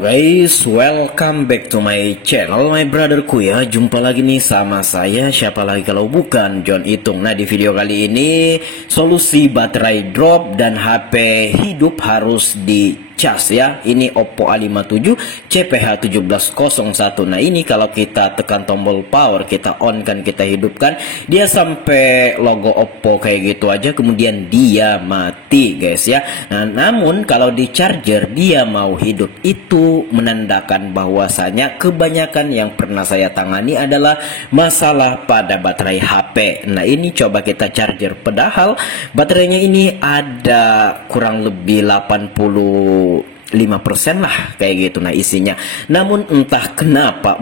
Halo guys, welcome back to my channel, my brotherku ya. Jumpa lagi nih sama saya, siapa lagi kalau bukan John Itung. Nah, di video kali ini solusi baterai drop dan HP hidup harus dicas ya. Ini Oppo A57 CPH1701. Nah, ini kalau kita tekan tombol power, kita on kan, kita hidupkan, dia sampai logo Oppo kayak gitu aja, kemudian dia mati guys ya. Nah, namun kalau di charger dia mau hidup, itu menandakan bahwasanya kebanyakan yang pernah saya tangani adalah masalah pada baterai HP. Nah, ini coba kita charger, padahal baterainya ini ada kurang lebih 85% lah kayak gitu nah isinya. Namun entah kenapa,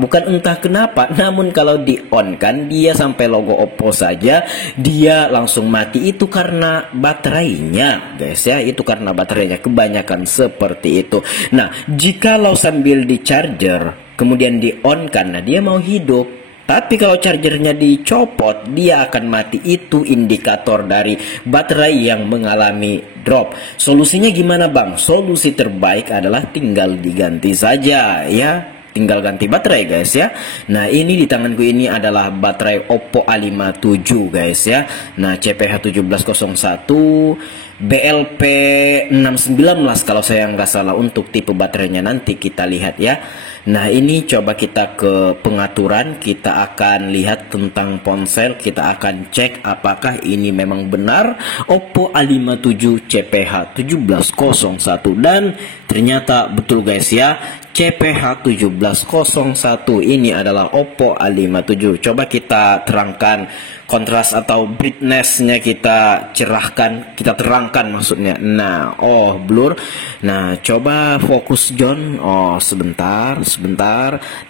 namun kalau di on kan dia sampai logo Oppo saja dia langsung mati. Itu karena baterainya guys ya, itu karena baterainya kebanyakan seperti itu. Nah, jikalau sambil di charger kemudian di on kan, nah dia mau hidup. Tapi kalau chargernya dicopot, dia akan mati. Itu indikator dari baterai yang mengalami drop. Solusinya gimana bang? Solusi terbaik adalah tinggal diganti saja ya. Tinggal ganti baterai guys ya. Nah, ini di tanganku ini adalah baterai Oppo A57 guys ya. Nah, CPH1701 BLP619 kalau saya nggak salah untuk tipe baterainya, nanti kita lihat ya. Nah, ini coba kita ke pengaturan, kita akan lihat tentang ponsel, kita akan cek apakah ini memang benar Oppo A57 CPH1701, dan ternyata betul guys ya, CPH1701 ini adalah Oppo A57. Coba kita terangkan kontras atau brightness-nya, kita cerahkan, kita terangkan maksudnya. Nah, oh blur. Nah, coba fokus John. Oh, sebentar.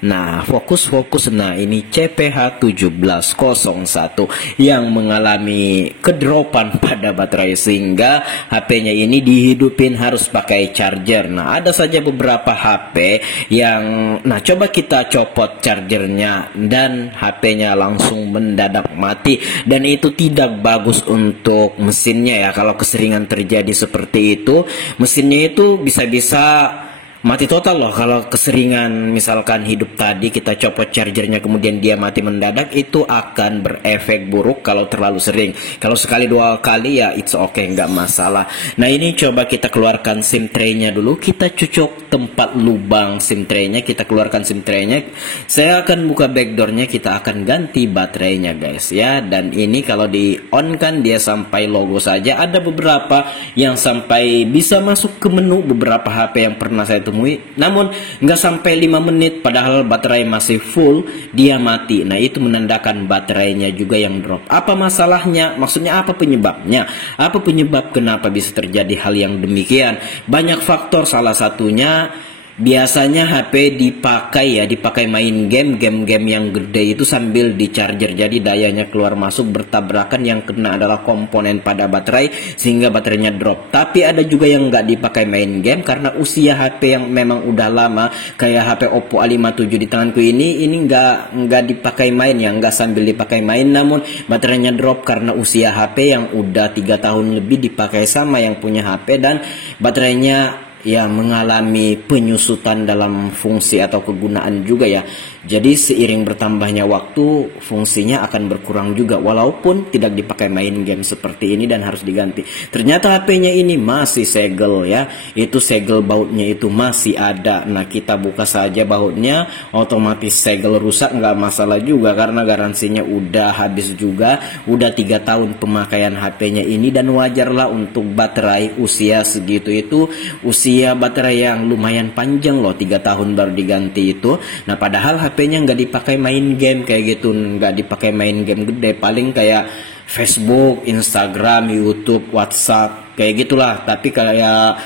Nah, fokus. Nah, ini CPH1701 yang mengalami kedropan pada baterai sehingga HP-nya ini dihidupin harus pakai charger. Nah, ada saja beberapa HP yang, nah coba kita copot chargernya dan HP-nya langsung mendadak mati. Dan itu tidak bagus untuk mesinnya ya. Kalau keseringan terjadi seperti itu, mesinnya itu bisa-bisa mati total loh. Kalau keseringan misalkan hidup tadi kita copot chargernya kemudian dia mati mendadak, itu akan berefek buruk kalau terlalu sering. Kalau sekali dua kali ya it's okay, nggak masalah. Nah, ini coba kita keluarkan SIM tray-nya dulu, kita cocok tempat lubang SIM tray-nya, kita keluarkan SIM tray-nya. Saya akan buka backdoor-nya, kita akan ganti baterainya guys ya. Dan ini kalau di on kan dia sampai logo saja. Ada beberapa yang sampai bisa masuk ke menu, beberapa HP yang pernah saya temui, namun nggak sampai 5 menit padahal baterai masih full dia mati. Nah, itu menandakan baterainya juga yang drop. Apa masalahnya? Maksudnya apa penyebabnya? Apa penyebab kenapa bisa terjadi hal yang demikian? Banyak faktor, salah satunya biasanya HP dipakai main game yang gede itu sambil di charger, jadi dayanya keluar masuk bertabrakan, yang kena adalah komponen pada baterai sehingga baterainya drop. Tapi ada juga yang nggak dipakai main game karena usia HP yang memang udah lama, kayak HP Oppo A57 di tanganku ini nggak dipakai main ya, nggak sambil dipakai main, namun baterainya drop karena usia HP yang udah 3 tahun lebih dipakai sama yang punya HP, dan baterainya ya mengalami penyusutan dalam fungsi atau kegunaan juga ya. Jadi seiring bertambahnya waktu fungsinya akan berkurang juga walaupun tidak dipakai main game seperti ini dan harus diganti. Ternyata HP-nya ini masih segel ya. Itu segel bautnya itu masih ada. Nah, kita buka saja bautnya, otomatis segel rusak nggak masalah juga karena garansinya udah habis juga. Udah 3 tahun pemakaian HP-nya ini, dan wajarlah untuk baterai usia segitu itu usia baterai yang lumayan panjang loh, 3 tahun baru diganti itu. Nah, padahal HP-nya nggak dipakai main game kayak gitu, nggak dipakai main game gede, paling kayak Facebook, Instagram, YouTube, WhatsApp kayak gitulah. Tapi kayak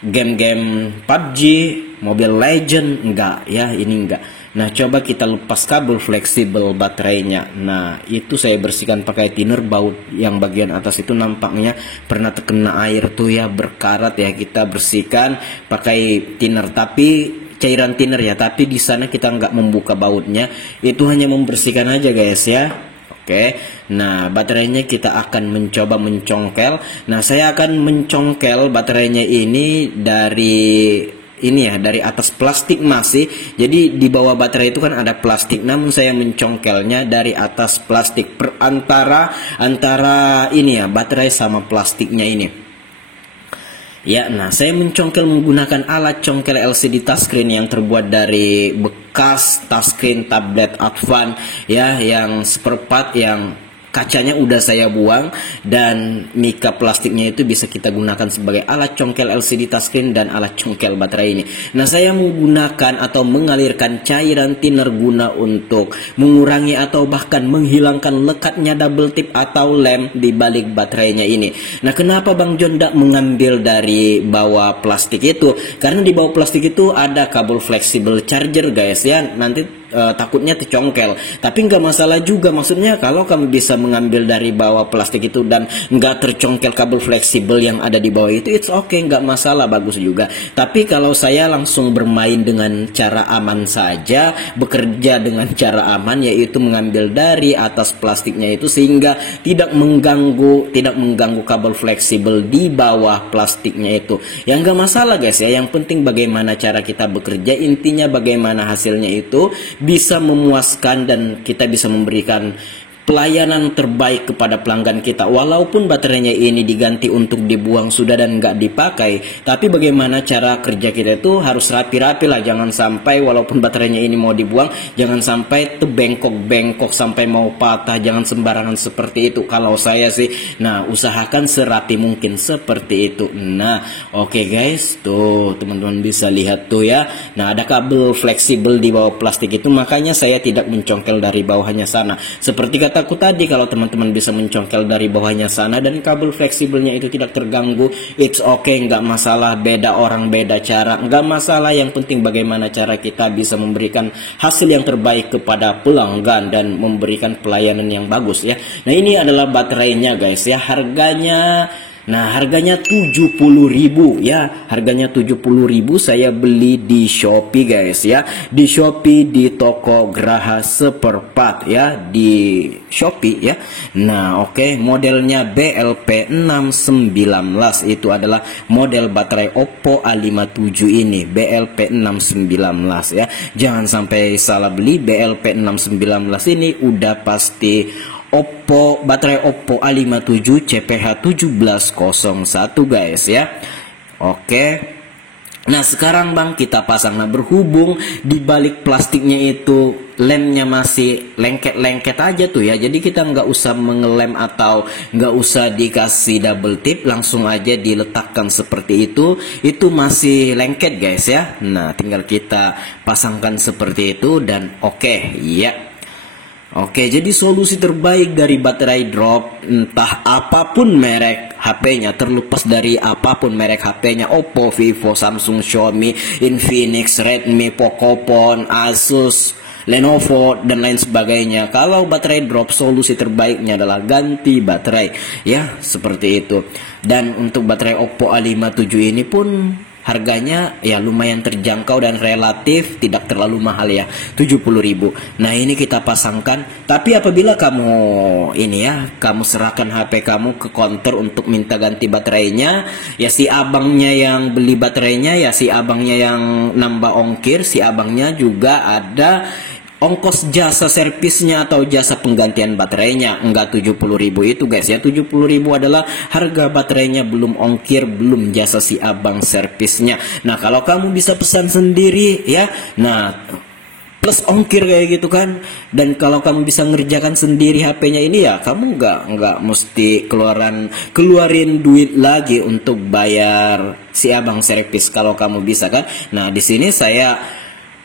game-game PUBG, Mobile Legend enggak ya, ini enggak. Nah, coba kita lepas kabel fleksibel baterainya. Nah, itu saya bersihkan pakai thinner. Baut yang bagian atas itu nampaknya pernah terkena air tuh ya, berkarat ya. Kita bersihkan pakai thinner, tapi cairan thinner ya. Tapi di sana kita nggak membuka bautnya, itu hanya membersihkan aja guys ya. Oke. Nah, baterainya kita akan mencoba mencongkel. Nah, saya akan mencongkel baterainya ini dari ini ya, dari atas plastik masih. Jadi di bawah baterai itu kan ada plastik, namun saya mencongkelnya dari atas plastik, antara ini ya, baterai sama plastiknya ini. Ya, nah saya mencongkel menggunakan alat congkel LCD touchscreen yang terbuat dari bekas touchscreen tablet Advan ya, yang seperempat, yang kacanya udah saya buang, dan mika plastiknya itu bisa kita gunakan sebagai alat congkel LCD touchscreen dan alat congkel baterai ini. Nah, saya menggunakan atau mengalirkan cairan thinner guna untuk mengurangi atau bahkan menghilangkan lekatnya double tip atau lem di balik baterainya ini. Nah, kenapa Bang John tidak mengambil dari bawah plastik itu? Karena di bawah plastik itu ada kabel fleksibel charger guys ya, nanti takutnya tercongkel. Tapi nggak masalah juga, maksudnya kalau kamu bisa mengambil dari bawah plastik itu dan nggak tercongkel kabel fleksibel yang ada di bawah itu, it's okay, nggak masalah, bagus juga. Tapi kalau saya langsung bermain dengan cara aman saja, bekerja dengan cara aman, yaitu mengambil dari atas plastiknya itu sehingga tidak mengganggu kabel fleksibel di bawah plastiknya itu. Ya nggak masalah guys ya, yang penting bagaimana cara kita bekerja, intinya bagaimana hasilnya itu bisa memuaskan dan kita bisa memberikan pelayanan terbaik kepada pelanggan kita. Walaupun baterainya ini diganti untuk dibuang sudah dan nggak dipakai, tapi bagaimana cara kerja kita itu harus rapi-rapi lah. Jangan sampai walaupun baterainya ini mau dibuang, jangan sampai terbengkok-bengkok sampai mau patah. Jangan sembarangan seperti itu kalau saya sih. Nah, usahakan serapi mungkin seperti itu. Nah, oke guys, tuh teman-teman bisa lihat tuh ya. Nah, ada kabel fleksibel di bawah plastik itu, makanya saya tidak mencongkel dari bawahnya sana. Seperti kata aku tadi, kalau teman-teman bisa mencongkel dari bawahnya sana dan kabel fleksibelnya itu tidak terganggu, it's okay, nggak masalah. Beda orang beda cara, nggak masalah. Yang penting bagaimana cara kita bisa memberikan hasil yang terbaik kepada pelanggan dan memberikan pelayanan yang bagus ya. Nah, ini adalah baterainya guys ya, harganya. Nah, harganya 70.000 ya. Harganya 70.000 saya beli di Shopee guys ya. Di Shopee di toko Graha Seperempat ya, di Shopee ya. Nah, oke, modelnya BLP619. Itu adalah model baterai Oppo A57 ini, BLP619 ya. Jangan sampai salah beli, BLP619 ini udah pasti baterai Oppo A57 CPH1701 guys ya. Oke. Nah, sekarang Bang kita pasang. Nah, berhubung di balik plastiknya itu lemnya masih lengket-lengket aja tuh ya, jadi kita nggak usah mengelem atau nggak usah dikasih double tip, langsung aja diletakkan seperti itu masih lengket guys ya. Nah, tinggal kita pasangkan seperti itu dan oke ya. Oke, jadi solusi terbaik dari baterai drop, entah apapun merek HP-nya, terlepas dari apapun merek HP-nya, Oppo, Vivo, Samsung, Xiaomi, Infinix, Redmi, Pocophone, Asus, Lenovo, dan lain sebagainya. Kalau baterai drop, solusi terbaiknya adalah ganti baterai ya, seperti itu. Dan untuk baterai Oppo A57 ini pun harganya ya lumayan terjangkau dan relatif tidak terlalu mahal ya, 70.000. Nah, ini kita pasangkan. Tapi apabila kamu ini ya, kamu serahkan HP kamu ke counter untuk minta ganti baterainya, ya si abangnya yang beli baterainya, ya si abangnya yang nambah ongkir, si abangnya juga ada ongkos jasa servisnya atau jasa penggantian baterainya. Enggak 70.000 itu guys ya, 70.000 adalah harga baterainya belum ongkir, belum jasa si abang servisnya. Nah, kalau kamu bisa pesan sendiri ya, nah plus ongkir kayak gitu kan, dan kalau kamu bisa ngerjakan sendiri HP-nya ini ya, kamu nggak mesti keluarin duit lagi untuk bayar si abang servis kalau kamu bisa kan. Nah, di sini saya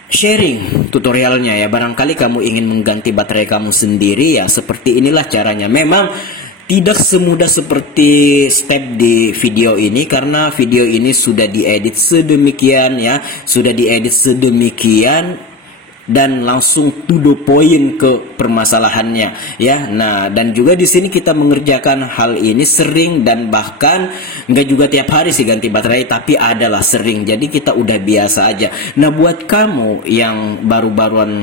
sharing tutorialnya ya, barangkali kamu ingin mengganti baterai kamu sendiri ya, seperti inilah caranya. Memang tidak semudah seperti step di video ini, karena video ini sudah diedit sedemikian ya, dan langsung to the point ke permasalahannya ya. Nah, dan juga di sini kita mengerjakan hal ini sering, dan bahkan nggak juga tiap hari sih ganti baterai, tapi adalah sering, jadi kita udah biasa aja. Nah, buat kamu yang baru-baruan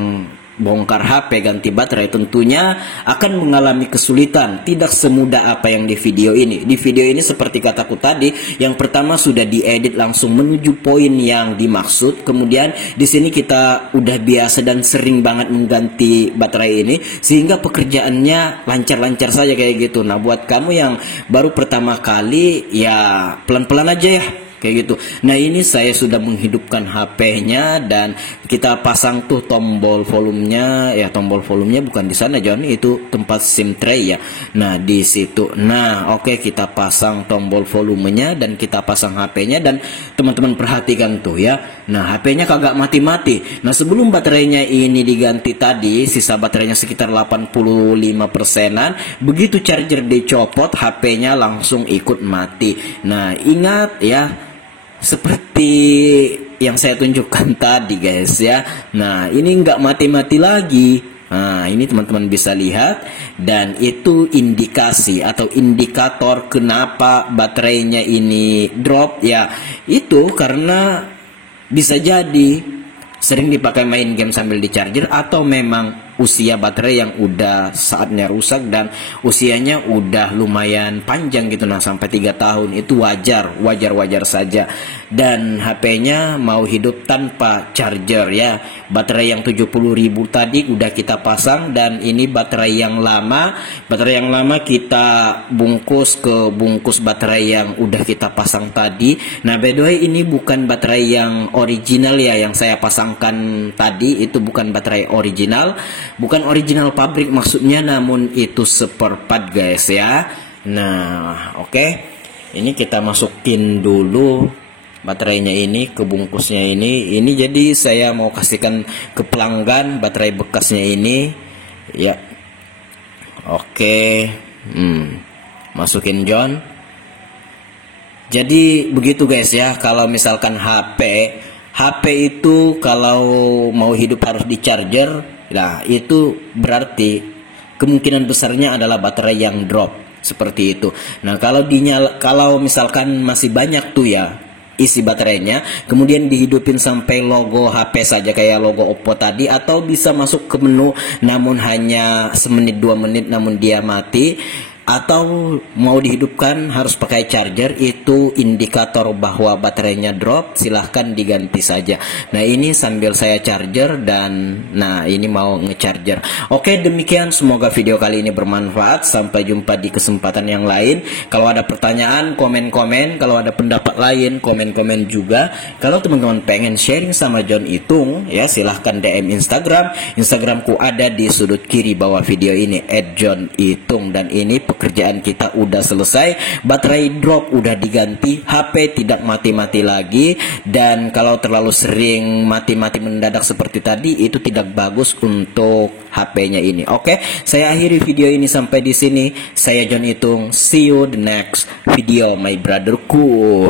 bongkar HP ganti baterai tentunya akan mengalami kesulitan, tidak semudah apa yang di video ini. Di video ini seperti kataku tadi, yang pertama sudah diedit langsung menuju poin yang dimaksud. Kemudian di sini kita udah biasa dan sering banget mengganti baterai ini sehingga pekerjaannya lancar-lancar saja kayak gitu. Nah, buat kamu yang baru pertama kali ya pelan-pelan aja ya. Kayak gitu. Nah, ini saya sudah menghidupkan HP-nya dan kita pasang tuh tombol volumenya. Ya, tombol volumenya bukan di sana, John. Itu tempat SIM tray ya. Nah, di situ. Nah, oke, kita pasang tombol volumenya dan kita pasang HP-nya dan teman-teman perhatikan tuh ya. Nah, HP-nya kagak mati-mati. Nah, sebelum baterainya ini diganti tadi, sisa baterainya sekitar 85%-an. Begitu charger dicopot, HP-nya langsung ikut mati. Nah, ingat ya, seperti yang saya tunjukkan tadi guys ya. Nah, ini nggak mati-mati lagi. Nah, ini teman-teman bisa lihat. Dan itu indikasi atau indikator kenapa baterainya ini drop ya. Itu karena bisa jadi sering dipakai main game sambil di charger, atau memang usia baterai yang udah saatnya rusak dan usianya udah lumayan panjang gitu. Nah, sampai 3 tahun itu wajar saja. Dan HP-nya mau hidup tanpa charger ya. Baterai yang 70.000 tadi udah kita pasang, dan ini baterai yang lama. Baterai yang lama kita bungkus ke bungkus baterai yang udah kita pasang tadi. Nah, by the way, ini bukan baterai yang original ya, yang saya pasangkan tadi itu bukan baterai original. Bukan original pabrik maksudnya, namun itu spare part guys ya. Nah, oke. Ini kita masukin dulu baterainya ini ke bungkusnya ini. Ini jadi saya mau kasihkan ke pelanggan baterai bekasnya ini. Ya. Oke. Masukin John. Jadi begitu guys ya, kalau misalkan HP itu kalau mau hidup harus di charger. Nah, itu berarti kemungkinan besarnya adalah baterai yang drop seperti itu. Nah, kalau misalkan masih banyak tuh ya isi baterainya, kemudian dihidupin sampai logo HP saja kayak logo Oppo tadi, atau bisa masuk ke menu namun hanya semenit 2 menit namun dia mati, atau mau dihidupkan harus pakai charger, itu indikator bahwa baterainya drop, silahkan diganti saja. Nah, ini sambil saya charger dan nah ini mau ngecharger. Oke, demikian, semoga video kali ini bermanfaat. Sampai jumpa di kesempatan yang lain. Kalau ada pertanyaan, komen-komen. Kalau ada pendapat lain, komen-komen juga. Kalau teman-teman pengen sharing sama John Itung ya, silahkan DM Instagramku ada di sudut kiri bawah video ini @johnitung. Dan ini pekerjaan kita udah selesai, baterai drop udah diganti, HP tidak mati-mati lagi. Dan kalau terlalu sering mati-mati mendadak seperti tadi, itu tidak bagus untuk HP-nya ini. Oke, saya akhiri video ini sampai di sini. Saya John Itung, see you the next video my brotherku.